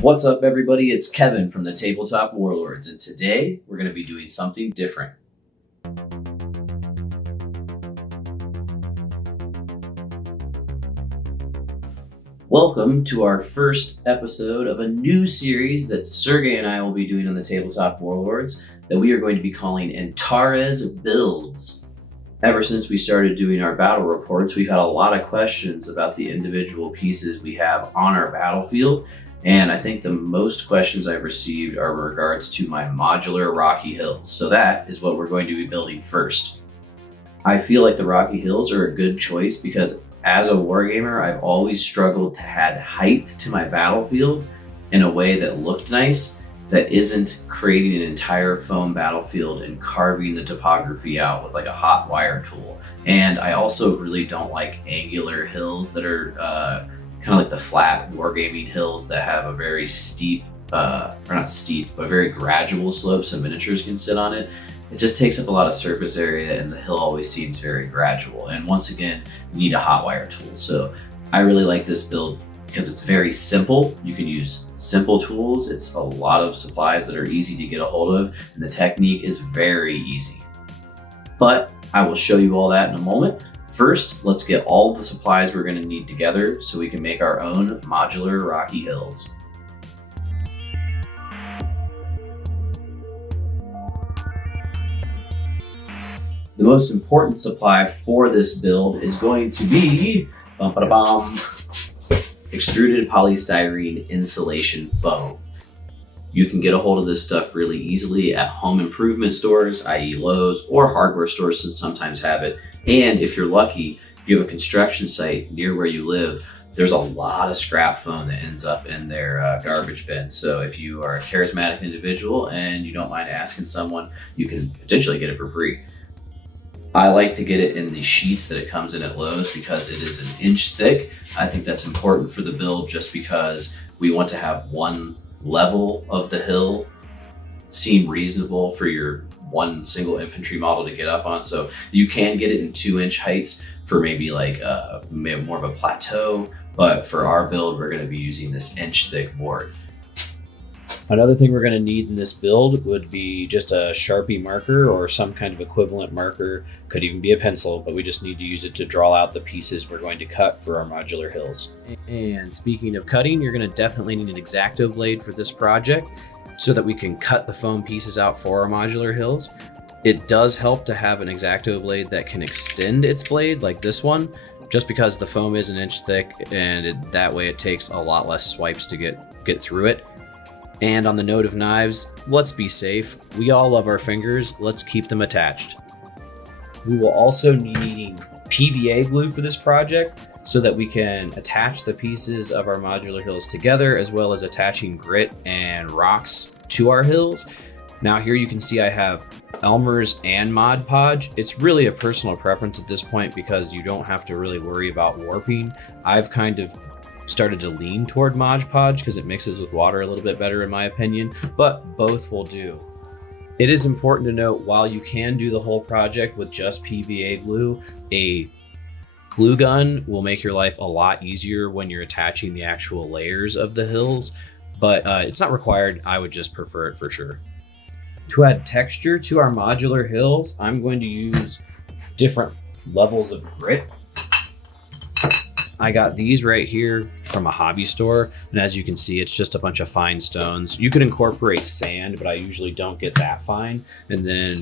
What's up, everybody? It's Kevin from the Tabletop Warlords, and today we're going to be doing something different. Welcome to our first episode of a new series that Sergey and I will be doing on the Tabletop Warlords that we are going to be calling Antares Builds. Ever since we started doing our battle reports, we've had a lot of questions about the individual pieces we have on our battlefield. And I think the most questions I've received are in regards to my Modular Rocky Hills. So that is what we're going to be building first. I feel like the Rocky Hills are a good choice because as a wargamer, I've always struggled to add height to my battlefield in a way that looked nice, that isn't creating an entire foam battlefield and carving the topography out with like a hot wire tool. And I also really don't like angular hills that are kind of like the flat wargaming hills that have a very steep, or not steep, but very gradual slope so miniatures can sit on it. It just takes up a lot of surface area and the hill always seems very gradual. And once again, you need a hot wire tool. So I really like this build because it's very simple. You can use simple tools. It's a lot of supplies that are easy to get a hold of, and the technique is very easy. But I will show you all that in a moment. First, let's get all the supplies we're going to need together so we can make our own modular Rocky Hills. The most important supply for this build is going to be extruded polystyrene insulation foam. You can get a hold of this stuff really easily at home improvement stores, i.e. Lowe's, or hardware stores that sometimes have it. And if you're lucky, if you have a construction site near where you live, there's a lot of scrap foam that ends up in their garbage bin. So if you are a charismatic individual and you don't mind asking someone, you can potentially get it for free. I like to get it in the sheets that it comes in at Lowe's because it is 1 inch thick. I think that's important for the build just because we want to have one level of the hill seem reasonable for your one single infantry model to get up on. So you can get it in 2 inch heights for maybe like more of a plateau, but for our build, we're going to be using this 1 inch thick board. Another thing we're going to need in this build would be just a Sharpie marker or some kind of equivalent marker. Could even be a pencil, but we just need to use it to draw out the pieces we're going to cut for our modular hills. And speaking of cutting, you're going to definitely need an X-Acto blade for this project so that we can cut the foam pieces out for our modular hills. It does help to have an X-Acto blade that can extend its blade like this one, just because the foam is 1 inch thick and that way it takes a lot less swipes to get through it. And on the note of knives, let's be safe. We all love our fingers. Let's keep them attached. We will also be needing PVA glue for this project so that we can attach the pieces of our modular hills together, as well as attaching grit and rocks to our hills. Now here you can see I have Elmer's and Mod Podge. It's really a personal preference at this point because you don't have to really worry about warping. I've kind of started to lean toward Mod Podge because it mixes with water a little bit better in my opinion, but both will do. It is important to note, while you can do the whole project with just PVA glue, a glue gun will make your life a lot easier when you're attaching the actual layers of the hills, but it's not required. I would just prefer it for sure. To add texture to our modular hills, I'm going to use different levels of grit. I got these right here from a hobby store, and as you can see, it's just a bunch of fine stones. You could incorporate sand, but I usually don't get that fine. And then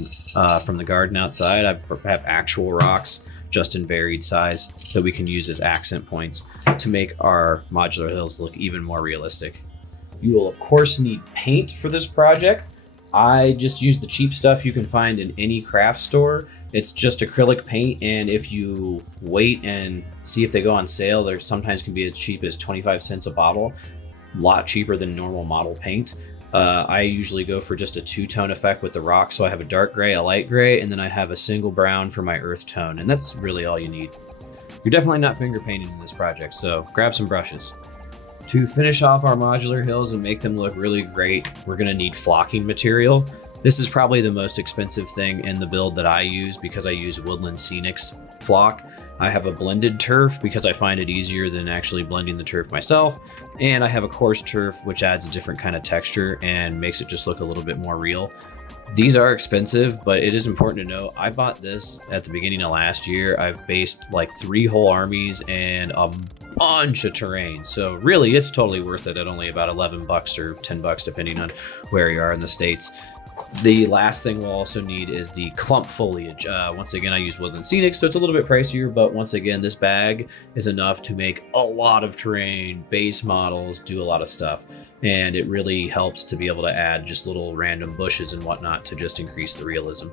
from the garden outside, I have actual rocks, just in varied size, that we can use as accent points to make our modular hills look even more realistic. You will of course need paint for this project. I just use the cheap stuff you can find in any craft store. It's just acrylic paint, and if you wait and see if they go on sale, there sometimes can be as cheap as 25 cents a bottle, a lot cheaper than normal model paint. I usually go for just a two-tone effect with the rock, so I have a dark gray, a light gray, and then I have a single brown for my earth tone, and that's really all you need. You're definitely not finger painting in this project, so grab some brushes. To finish off our modular hills and make them look really great, we're going to need flocking material. This is probably the most expensive thing in the build that I use because I use Woodland Scenic's flock. I have a blended turf because I find it easier than actually blending the turf myself. And I have a coarse turf, which adds a different kind of texture and makes it just look a little bit more real. These are expensive, but it is important to know I bought this at the beginning of last year. I've based like 3 whole armies and a bunch of terrain. So really it's totally worth it at only about $11 or $10 depending on where you are in the States. The last thing we'll also need is the Clump Foliage. Once again, I use Woodland Scenic, so it's a little bit pricier, but once again, this bag is enough to make a lot of terrain, base models, do a lot of stuff. And it really helps to be able to add just little random bushes and whatnot to just increase the realism.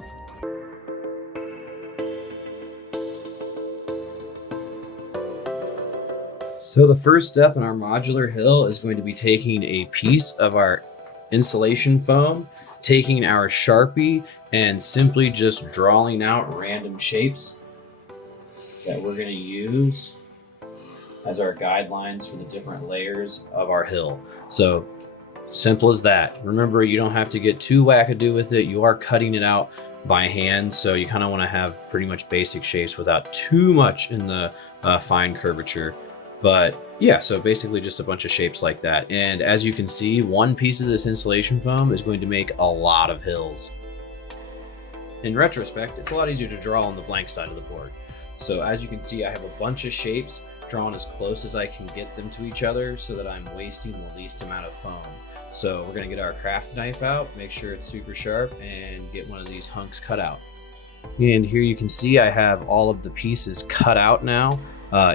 So the first step in our modular hill is going to be taking a piece of our insulation foam, taking our Sharpie, and simply just drawing out random shapes that we're going to use as our guidelines for the different layers of our hill. So simple as that. Remember, you don't have to get too wackadoo with it. You are cutting it out by hand, so you kind of want to have pretty much basic shapes without too much in the fine curvature. But yeah, so basically just a bunch of shapes like that. And as you can see, one piece of this insulation foam is going to make a lot of hills. In retrospect, it's a lot easier to draw on the blank side of the board. So as you can see, I have a bunch of shapes drawn as close as I can get them to each other so that I'm wasting the least amount of foam. So we're gonna get our craft knife out, make sure it's super sharp, and get one of these hunks cut out. And here you can see I have all of the pieces cut out now.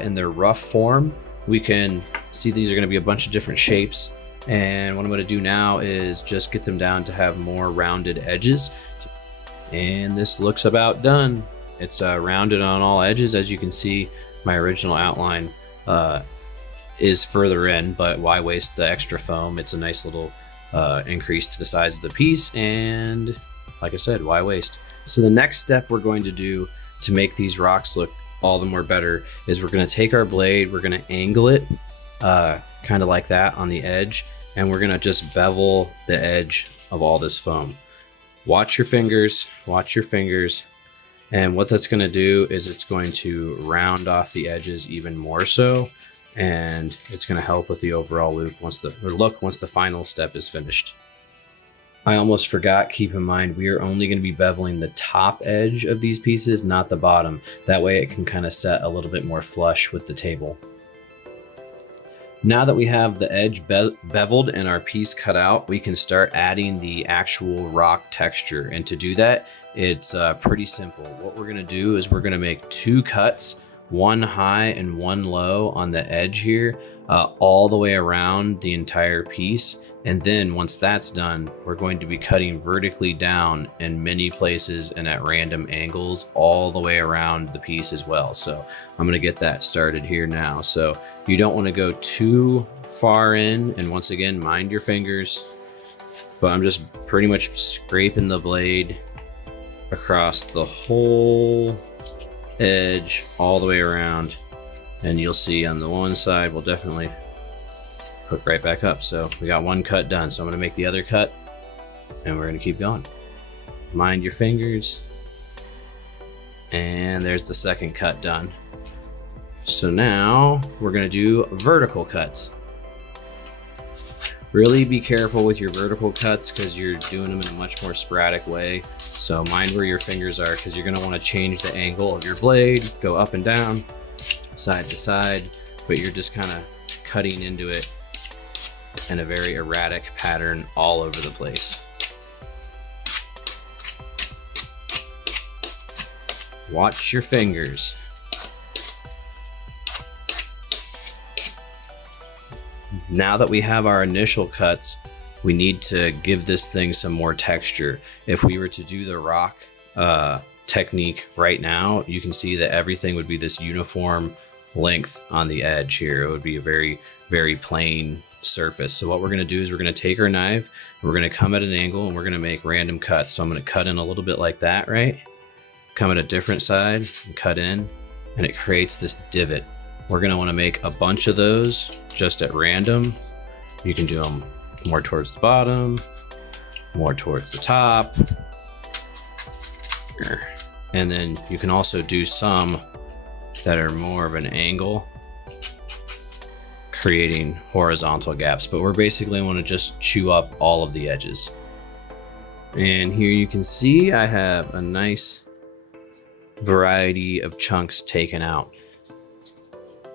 In their rough form. We can see these are going to be a bunch of different shapes, and what I'm going to do now is just get them down to have more rounded edges, and this looks about done. It's rounded on all edges. As you can see, my original outline is further in, but why waste the extra foam? It's a nice little increase to the size of the piece, and like I said, why waste? So the next step we're going to do to make these rocks look all the more better is we're going to take our blade, we're going to angle it kind of like that on the edge, and we're going to just bevel the edge of all this foam. Watch your fingers, and what that's going to do is it's going to round off the edges even more so, and it's going to help with the overall look once the final step is finished. I almost forgot, keep in mind, we are only going to be beveling the top edge of these pieces, not the bottom. That way it can kind of set a little bit more flush with the table. Now that we have the edge beveled and our piece cut out, we can start adding the actual rock texture. And to do that, it's pretty simple. What we're going to do is we're going to make 2 cuts, one high and one low on the edge here, all the way around the entire piece. And then once that's done, we're going to be cutting vertically down in many places and at random angles all the way around the piece as well. So I'm going to get that started here now. So you don't want to go too far in, and once again, mind your fingers, but I'm just pretty much scraping the blade across the whole edge all the way around. And you'll see on the one side, we'll definitely hook right back up. So we got one cut done. So I'm going to make the other cut, and we're going to keep going. Mind your fingers. And there's the second cut done. So now we're going to do vertical cuts. Really be careful with your vertical cuts because you're doing them in a much more sporadic way. So mind where your fingers are, because you're going to want to change the angle of your blade, go up and down, side to side, but you're just kind of cutting into it in a very erratic pattern all over the place. Watch your fingers. Now that we have our initial cuts, we need to give this thing some more texture. If we were to do the rock technique right now, you can see that everything would be this uniform length on the edge here. It would be a very, very plain surface. So what we're going to do is we're going to take our knife, and we're going to come at an angle, and we're going to make random cuts. So I'm going to cut in a little bit like that, right? Come at a different side and cut in, and it creates this divot. We're going to want to make a bunch of those just at random. You can do them more towards the bottom, more towards the top. And then you can also do some that are more of an angle, creating horizontal gaps, but we're basically want to just chew up all of the edges. And here you can see I have a nice variety of chunks taken out,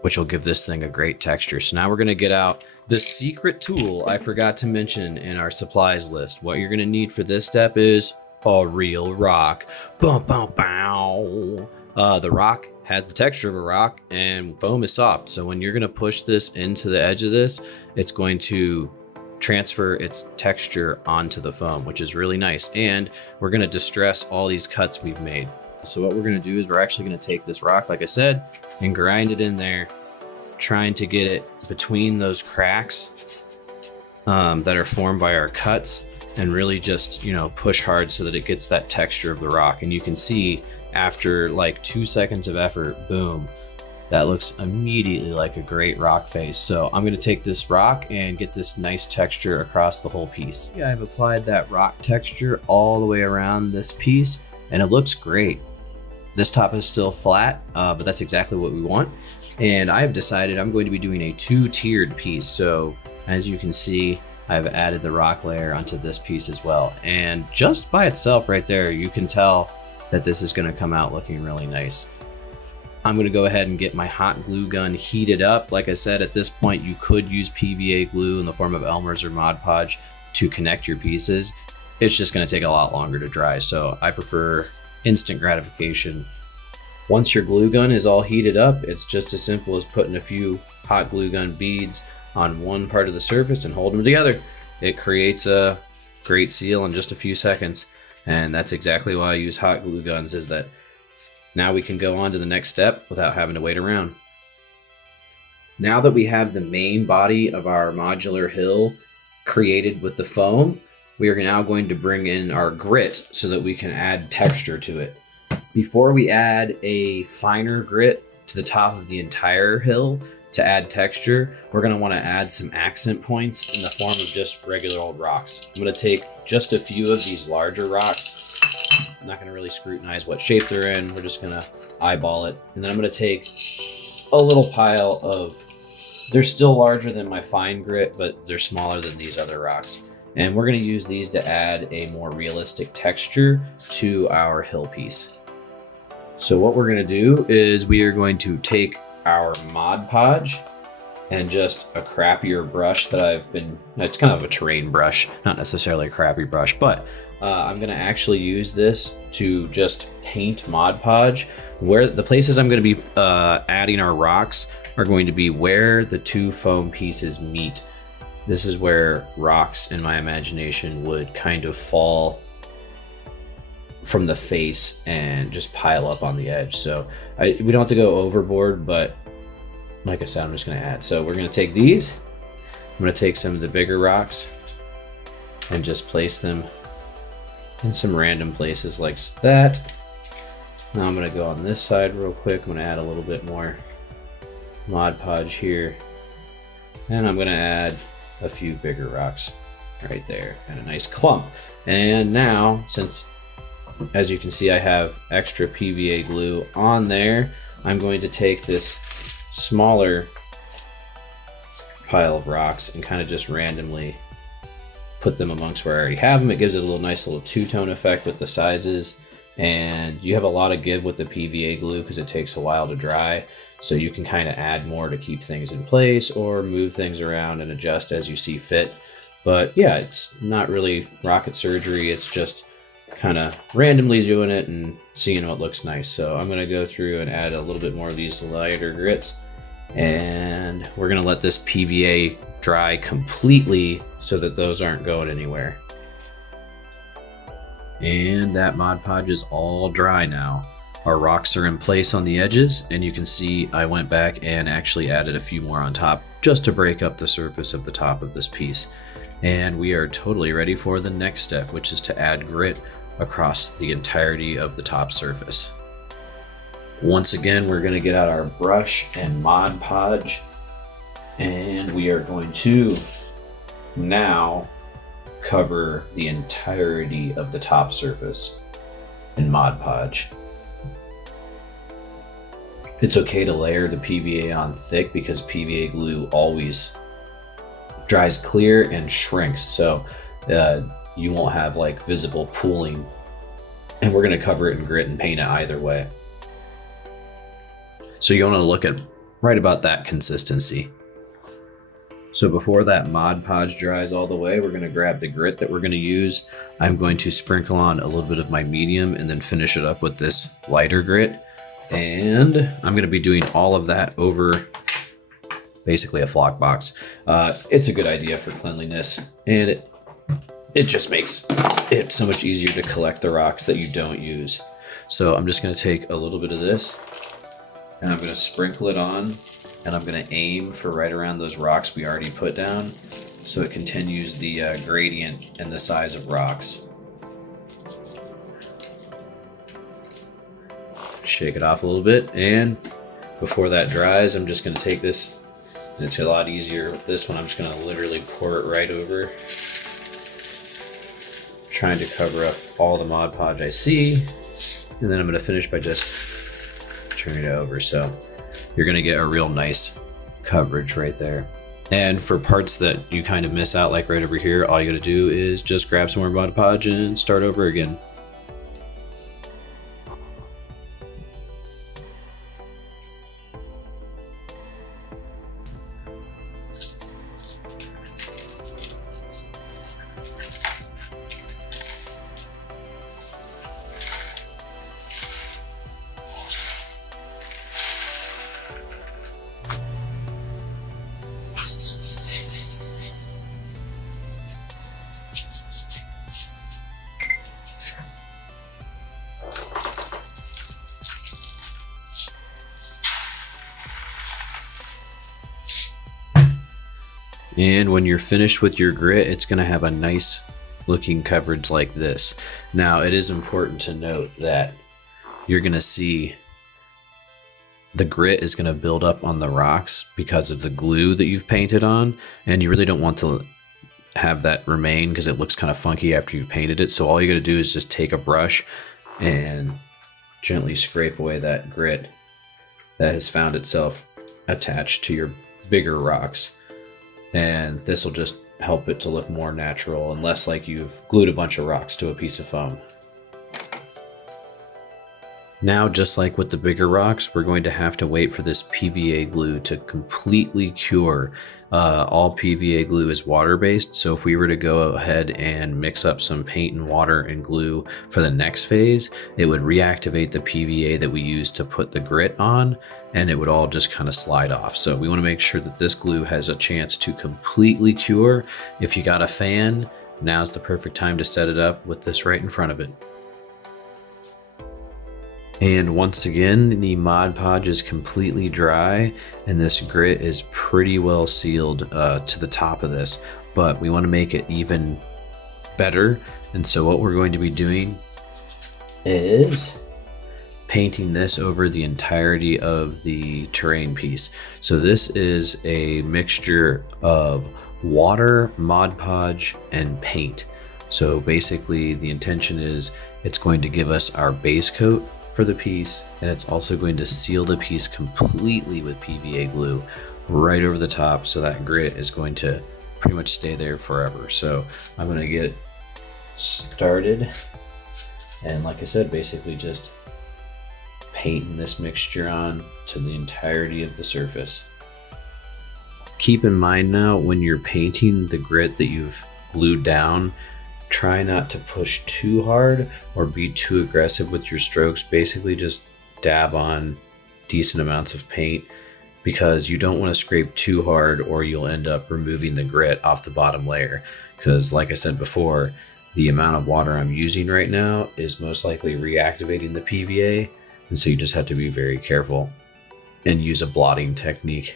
which will give this thing a great texture. So now we're going to get out the secret tool I forgot to mention in our supplies list. What you're going to need for this step is a real rock. Boom, boom, bow. The rock has the texture of a rock and foam is soft. So when you're going to push this into the edge of this, it's going to transfer its texture onto the foam, which is really nice. And we're going to distress all these cuts we've made. So what we're going to do is we're actually going to take this rock, like I said, and grind it in there, trying to get it between those cracks that are formed by our cuts, and really just, push hard so that it gets that texture of the rock. And you can see after like 2 seconds of effort, boom, that looks immediately like a great rock face. So I'm going to take this rock and get this nice texture across the whole piece. Yeah, I've applied that rock texture all the way around this piece and it looks great. This top is still flat, but that's exactly what we want. And I've decided I'm going to be doing a 2-tiered piece. So as you can see, I've added the rock layer onto this piece as well. And just by itself right there, you can tell that this is going to come out looking really nice. I'm going to go ahead and get my hot glue gun heated up. Like I said, at this point, you could use PVA glue in the form of Elmer's or Mod Podge to connect your pieces. It's just going to take a lot longer to dry. So I prefer instant gratification. Once your glue gun is all heated up, it's just as simple as putting a few hot glue gun beads on one part of the surface and hold them together. It creates a great seal in just a few seconds. And that's exactly why I use hot glue guns, is that now we can go on to the next step without having to wait around. Now that we have the main body of our modular hill created with the foam, we are now going to bring in our grit so that we can add texture to it. Before we add a finer grit to the top of the entire hill to add texture, we're going to want to add some accent points in the form of just regular old rocks. I'm going to take just a few of these larger rocks. I'm not going to really scrutinize what shape they're in. We're just going to eyeball it. And then I'm going to take a little pile of, they're still larger than my fine grit, but they're smaller than these other rocks. And we're going to use these to add a more realistic texture to our hill piece. So what we're going to do is we are going to take our Mod Podge and just a crappier brush that it's kind of a terrain brush, not necessarily a crappy brush, but I'm going to actually use this to just paint Mod Podge. Where the places I'm going to be adding our rocks are going to be where the two foam pieces meet. This is where rocks in my imagination would kind of fall from the face and just pile up on the edge. So we don't have to go overboard, but like I said, I'm just going to add. So we're going to take these. I'm going to take some of the bigger rocks and just place them in some random places like that. Now I'm going to go on this side real quick. I'm going to add a little bit more Mod Podge here. And I'm going to add a few bigger rocks right there and a nice clump. And now, since as you can see I have extra PVA glue on there, I'm going to take this smaller pile of rocks and kind of just randomly put them amongst where I already have them. It gives it a nice little two-tone effect with the sizes, and you have a lot of give with the PVA glue because it takes a while to dry. So you can kind of add more to keep things in place or move things around and adjust as you see fit. But yeah, it's not really rocket surgery. It's just kind of randomly doing it and seeing what looks nice. So I'm going to go through and add a little bit more of these lighter grits. And we're going to let this PVA dry completely so that those aren't going anywhere. And that Mod Podge is all dry now. Our rocks are in place on the edges, and you can see I went back and actually added a few more on top just to break up the surface of the top of this piece. And we are totally ready for the next step, which is to add grit across the entirety of the top surface. Once again, we're going to get out our brush and Mod Podge, and we are going to now cover the entirety of the top surface in Mod Podge. It's okay to layer the PVA on thick because PVA glue always dries clear and shrinks, so you won't have like visible pooling. And we're going to cover it in grit and paint it either way. So you want to look at right about that consistency. So before that Mod Podge dries all the way, we're going to grab the grit that we're going to use. I'm going to sprinkle on a little bit of my medium and then finish it up with this lighter grit. And I'm going to be doing all of that over basically a flock box. It's a good idea for cleanliness, and it just makes it so much easier to collect the rocks that you don't use. So I'm just going to take a little bit of this and I'm going to sprinkle it on, and I'm going to aim for right around those rocks we already put down so it continues the gradient and the size of rocks. Shake it off a little bit, and before that dries, I'm just going to take this, and it's a lot easier with this one. I'm just going to literally pour it right over, trying to cover up all the Mod Podge I see, and then I'm going to finish by just turning it over. So you're going to get a real nice coverage right there. And for parts that you kind of miss out, like right over here, all you got to do is just grab some more Mod Podge and start over again. And when you're finished with your grit, it's going to have a nice looking coverage like this. Now, it is important to note that you're going to see the grit is going to build up on the rocks because of the glue that you've painted on, and you really don't want to have that remain because it looks kind of funky after you've painted it. So all you got to do is just take a brush and gently scrape away that grit that has found itself attached to your bigger rocks. And this will just help it to look more natural and less like you've glued a bunch of rocks to a piece of foam. Now, just like with the bigger rocks, we're going to have to wait for this PVA glue to completely cure. All PVA glue is water-based, so if we were to go ahead and mix up some paint and water and glue for the next phase, it would reactivate the PVA that we used to put the grit on, and it would all just kind of slide off. So we want to make sure that this glue has a chance to completely cure. If you got a fan, now's the perfect time to set it up with this right in front of it. And once again, the Mod Podge is completely dry, and this grit is pretty well sealed to the top of this, but we want to make it even better. And so what we're going to be doing is painting this over the entirety of the terrain piece. So this is a mixture of water, Mod Podge, and paint. So basically the intention is it's going to give us our base coat for the piece, and it's also going to seal the piece completely with PVA glue right over the top, so that grit is going to pretty much stay there forever. So I'm going to get started, and like I said, basically just painting this mixture on to the entirety of the surface. Keep in mind now, when you're painting the grit that you've glued down, try not to push too hard or be too aggressive with your strokes. Basically just dab on decent amounts of paint, because you don't want to scrape too hard or you'll end up removing the grit off the bottom layer. Because like I said before, the amount of water I'm using right now is most likely reactivating the PVA, and so you just have to be very careful and use a blotting technique.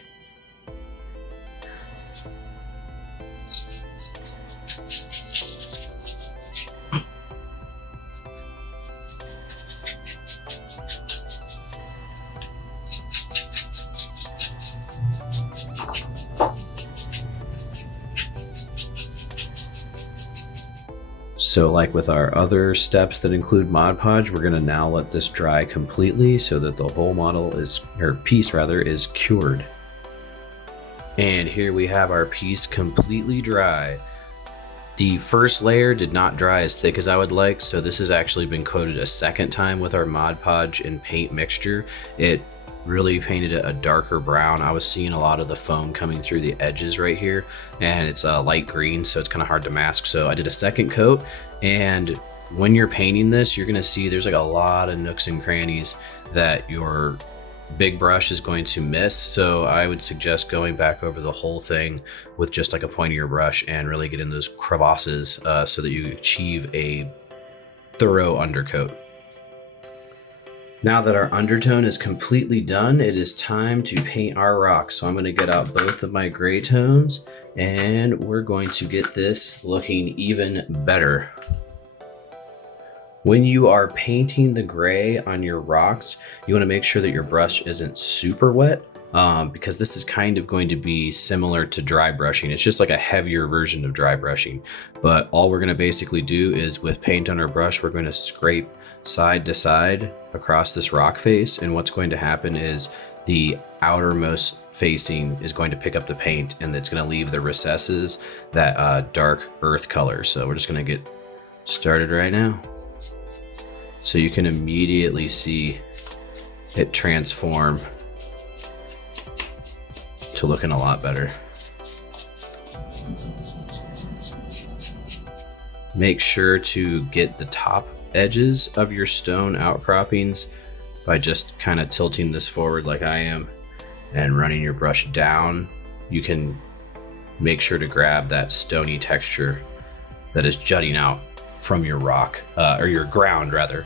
So like with our other steps that include Mod Podge, we're gonna now let this dry completely so that the whole piece is cured. And here we have our piece completely dry. The first layer did not dry as thick as I would like, so this has actually been coated a second time with our Mod Podge and paint mixture. It really painted it a darker brown. I was seeing a lot of the foam coming through the edges right here, and it's a light green, so it's kind of hard to mask. So I did a second coat, and when you're painting this, you're gonna see there's like a lot of nooks and crannies that your big brush is going to miss. So I would suggest going back over the whole thing with just like a pointier brush and really get in those crevasses so that you achieve a thorough undercoat. Now that our undertone is completely done, it is time to paint our rock. So I'm going to get out both of my gray tones and we're going to get this looking even better. When you are painting the gray on your rocks, you want to make sure that your brush isn't super wet because this is kind of going to be similar to dry brushing. It's just like a heavier version of dry brushing. But all we're going to basically do is with paint on our brush, we're going to scrape side to side across this rock face, and what's going to happen is the outermost facing is going to pick up the paint and it's going to leave the recesses that dark earth color. So we're just going to get started right now. So you can immediately see it transform to looking a lot better. Make sure to get the top edges of your stone outcroppings by just kind of tilting this forward like I am and running your brush down. You can make sure to grab that stony texture that is jutting out from your rock, or your ground rather.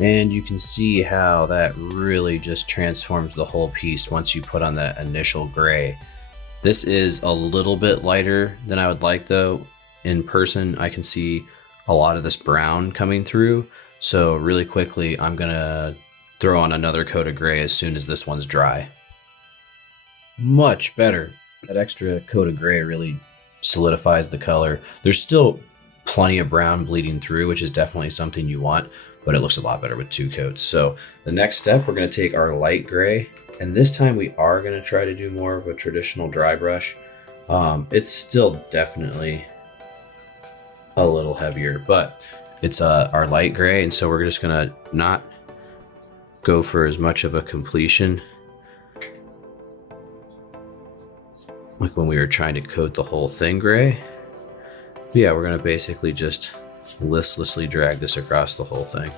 And you can see how that really just transforms the whole piece once you put on that initial gray. This is a little bit lighter than I would like though. In person, I can see a lot of this brown coming through. So really quickly, I'm gonna throw on another coat of gray as soon as this one's dry. Much better. That extra coat of gray really solidifies the color. There's still plenty of brown bleeding through, which is definitely something you want, but it looks a lot better with two coats. So the next step, we're going to take our light gray, and this time we are going to try to do more of a traditional dry brush. It's still definitely a little heavier, but it's our light gray, and so we're just going to not go for as much of a completion like when we were trying to coat the whole thing gray. But yeah, we're going to basically just listlessly drag this across the whole thing.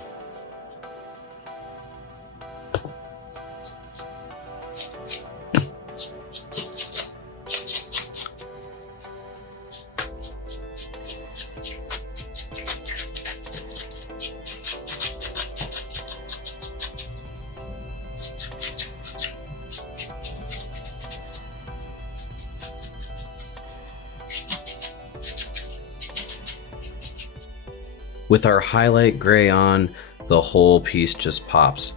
With our highlight gray on, the whole piece just pops.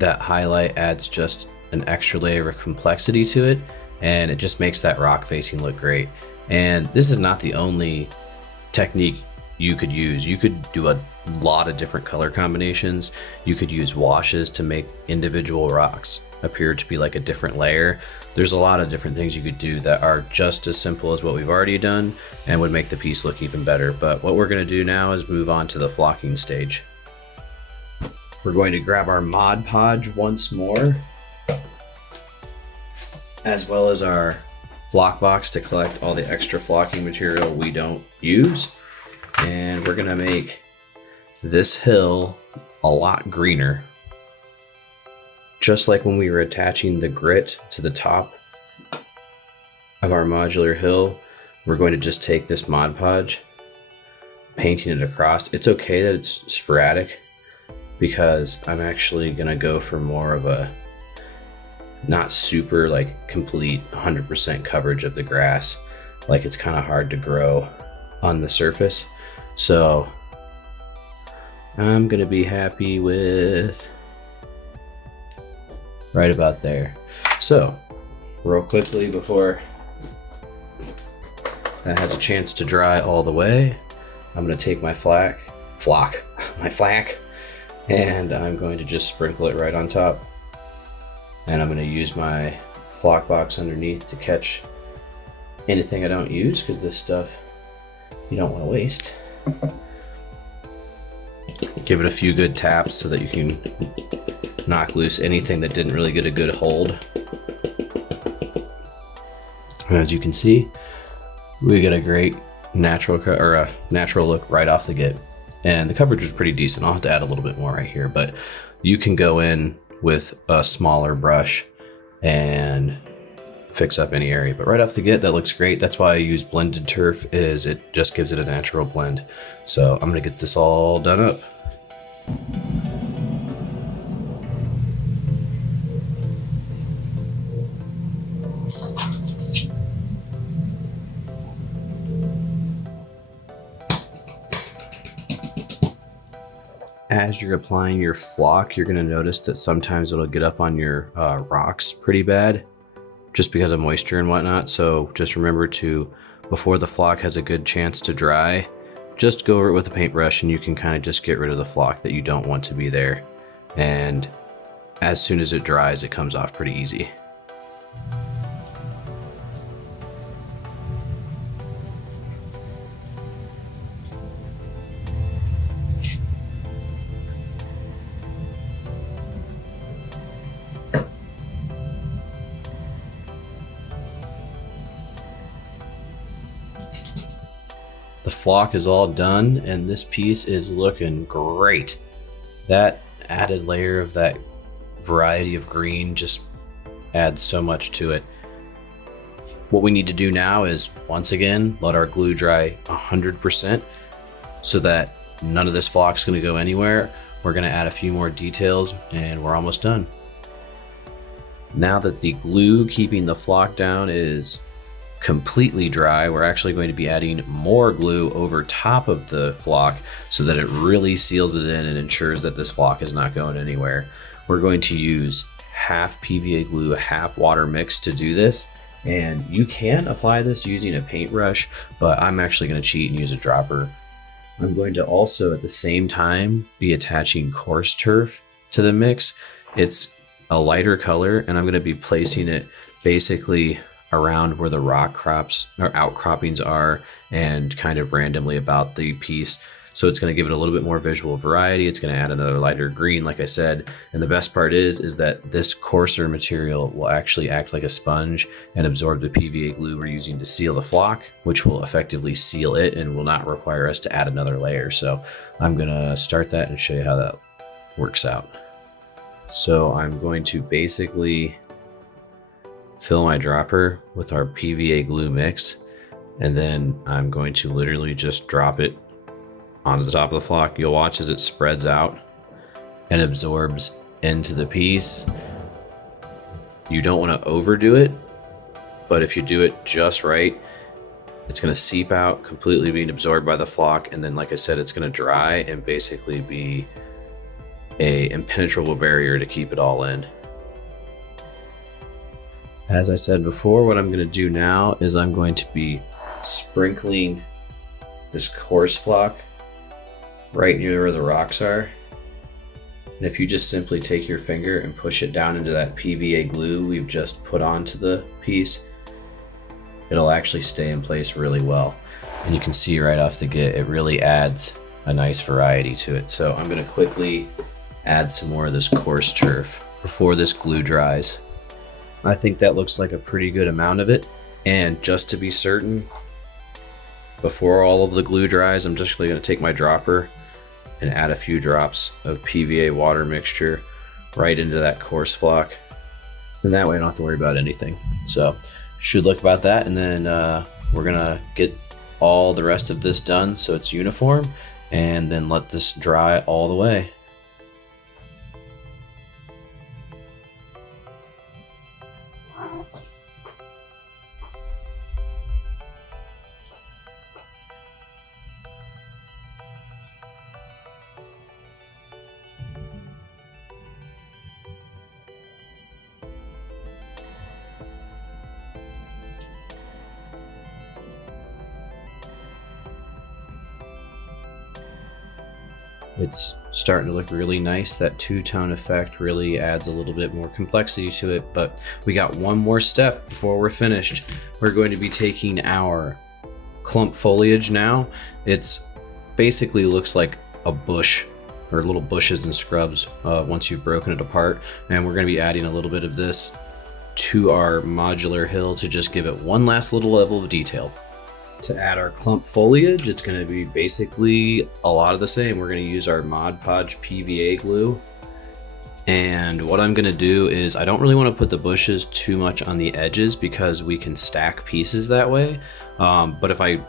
That highlight adds just an extra layer of complexity to it, and it just makes that rock facing look great. And this is not the only technique you could use. You could do a lot of different color combinations. You could use washes to make individual rocks appear to be like a different layer. There's a lot of different things you could do that are just as simple as what we've already done and would make the piece look even better. But what we're going to do now is move on to the flocking stage. We're going to grab our Mod Podge once more, as well as our flock box to collect all the extra flocking material we don't use. And we're going to make this hill a lot greener. Just like when we were attaching the grit to the top of our modular hill, we're going to just take this Mod Podge, painting it across. It's okay that it's sporadic because I'm actually going to go for more of a not super like complete 100% coverage of the grass. Like it's kind of hard to grow on the surface. So I'm gonna be happy with right about there. So real quickly before that has a chance to dry all the way, I'm gonna take my flack, and I'm going to just sprinkle it right on top. And I'm gonna use my flock box underneath to catch anything I don't use, because this stuff you don't want to waste. Give it a few good taps so that you can knock loose anything that didn't really get a good hold. And as you can see, we get a great natural look right off the get. And the coverage was pretty decent. I'll have to add a little bit more right here, but you can go in with a smaller brush and fix up any area. But right off the get, that looks great. That's why I use blended turf, is it just gives it a natural blend. So I'm gonna get this all done up. As you're applying your flock, you're gonna notice that sometimes it'll get up on your rocks pretty bad, just because of moisture and whatnot. So just remember to, before the flock has a good chance to dry, just go over it with a paintbrush and you can kind of just get rid of the flock that you don't want to be there. And as soon as it dries, it comes off pretty easy. The flock is all done and this piece is looking great. That added layer of that variety of green just adds so much to it. What we need to do now is, once again, let our glue dry 100% so that none of this flock's gonna go anywhere. We're gonna add a few more details and we're almost done. Now that the glue keeping the flock down is completely dry, we're actually going to be adding more glue over top of the flock so that it really seals it in and ensures that this flock is not going anywhere. We're going to use half PVA glue, half water mix to do this. And you can apply this using a paintbrush, but I'm actually going to cheat and use a dropper. I'm going to also at the same time be attaching coarse turf to the mix. It's a lighter color and I'm going to be placing it basically around where the rock crops or outcroppings are and kind of randomly about the piece. So it's going to give it a little bit more visual variety. It's going to add another lighter green, like I said. And the best part is that this coarser material will actually act like a sponge and absorb the PVA glue we're using to seal the flock, which will effectively seal it and will not require us to add another layer. So I'm going to start that and show you how that works out. So I'm going to basically fill my dropper with our PVA glue mix, and then I'm going to literally just drop it onto the top of the flock. You'll watch as it spreads out and absorbs into the piece. You don't want to overdo it, but if you do it just right, it's going to seep out, completely being absorbed by the flock, and then like I said, it's going to dry and basically be a impenetrable barrier to keep it all in. As I said before, what I'm going to do now is I'm going to be sprinkling this coarse flock right near where the rocks are. And if you just simply take your finger and push it down into that PVA glue we've just put onto the piece, it'll actually stay in place really well. And you can see right off the get, it really adds a nice variety to it. So I'm going to quickly add some more of this coarse turf before this glue dries. I think that looks like a pretty good amount of it. And just to be certain, before all of the glue dries, I'm just going to take my dropper and add a few drops of PVA water mixture right into that coarse flock. And that way I don't have to worry about anything. So should look about that. And then we're going to get all the rest of this done so it's uniform, and then let this dry all the way. It's starting to look really nice. That two-tone effect really adds a little bit more complexity to it, but we got one more step before we're finished. We're going to be taking our clump foliage now. It's basically looks like a bush or little bushes and scrubs once you've broken it apart, and we're going to be adding a little bit of this to our modular hill to just give it one last little level of detail. To add our clump foliage, it's going to be basically a lot of the same. We're going to use our Mod Podge PVA glue. And what I'm going to do is, I don't really want to put the bushes too much on the edges because we can stack pieces that way. But if I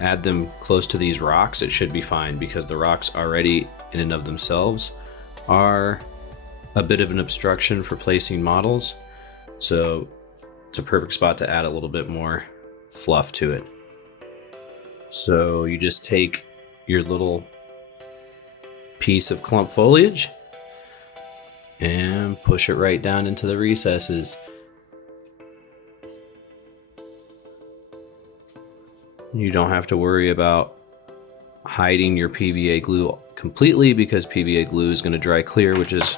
add them close to these rocks, it should be fine because the rocks already in and of themselves are a bit of an obstruction for placing models. So it's a perfect spot to add a little bit more fluff to it. So you just take your little piece of clump foliage and push it right down into the recesses. You don't have to worry about hiding your PVA glue completely because PVA glue is going to dry clear, which is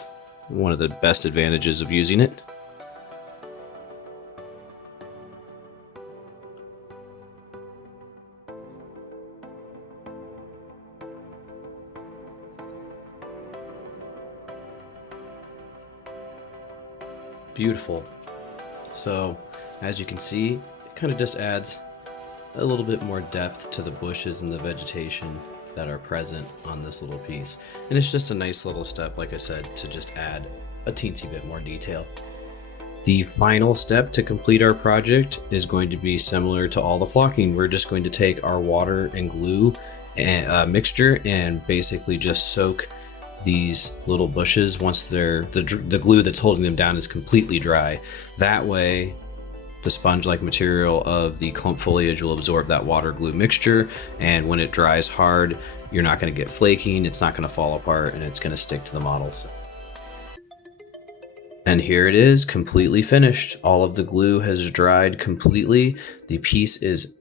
one of the best advantages of using it. Beautiful. So as you can see, it kind of just adds a little bit more depth to the bushes and the vegetation that are present on this little piece. And it's just a nice little step, like I said, to just add a teensy bit more detail. The final step to complete our project is going to be similar to all the flocking. We're just going to take our water and glue and, mixture and basically just soak these little bushes once the glue that's holding them down is completely dry. That way the sponge-like material of the clump foliage will absorb that water glue mixture, and when it dries hard, you're not going to get flaking, it's not going to fall apart, and it's going to stick to the models. And here it is, completely finished. All of the glue has dried completely. The piece is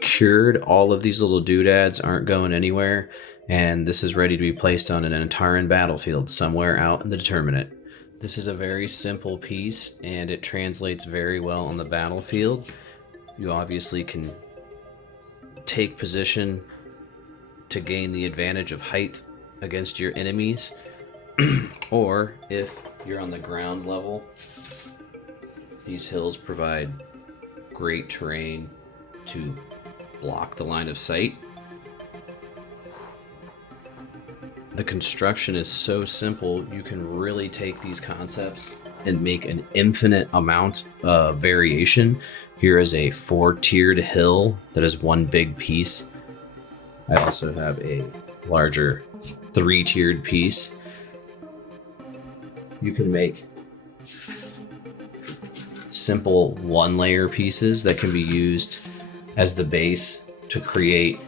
cured. All of these little doodads aren't going anywhere. And this is ready to be placed on an Antares battlefield somewhere out in the Determinate. This is a very simple piece and it translates very well on the battlefield. You obviously can take position to gain the advantage of height against your enemies, or if you're on the ground level, these hills provide great terrain to block the line of sight. The construction is so simple, you can really take these concepts and make an infinite amount of variation. Here is a 4-tiered hill that is one big piece. I also have a larger 3-tiered piece. You can make simple 1-layer pieces that can be used as the base to create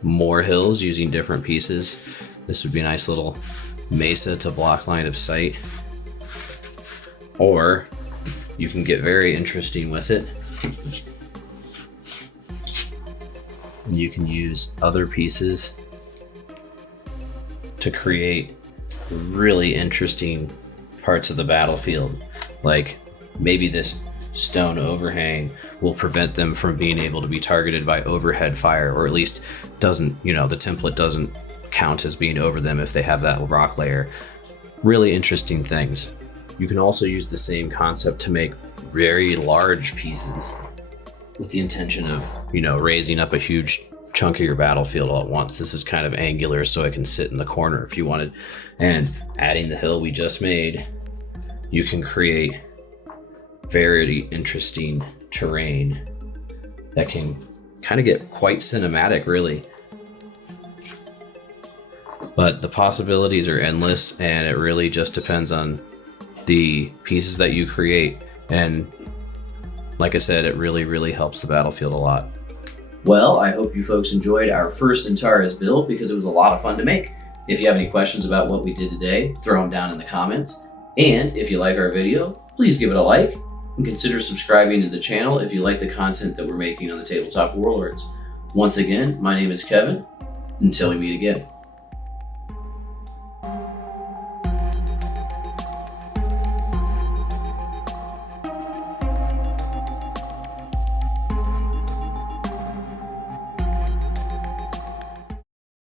more hills using different pieces. This would be a nice little mesa to block line of sight. Or you can get very interesting with it. And you can use other pieces to create really interesting parts of the battlefield. Like maybe this stone overhang will prevent them from being able to be targeted by overhead fire, or at least doesn't, the template doesn't count as being over them if they have that rock layer. Really interesting things. You can also use the same concept to make very large pieces with the intention of, raising up a huge chunk of your battlefield all at once. This is kind of angular, so it can sit in the corner if you wanted. And adding the hill we just made, you can create very interesting terrain that can kind of get quite cinematic, really. But the possibilities are endless, and it really just depends on the pieces that you create. And like I said, it really, really helps the battlefield a lot. Well, I hope you folks enjoyed our first Antares build because it was a lot of fun to make. If you have any questions about what we did today, throw them down in the comments. And if you like our video, please give it a like and consider subscribing to the channel if you like the content that we're making on the Tabletop Warlords. Once again, my name is Kevin. Until we meet again.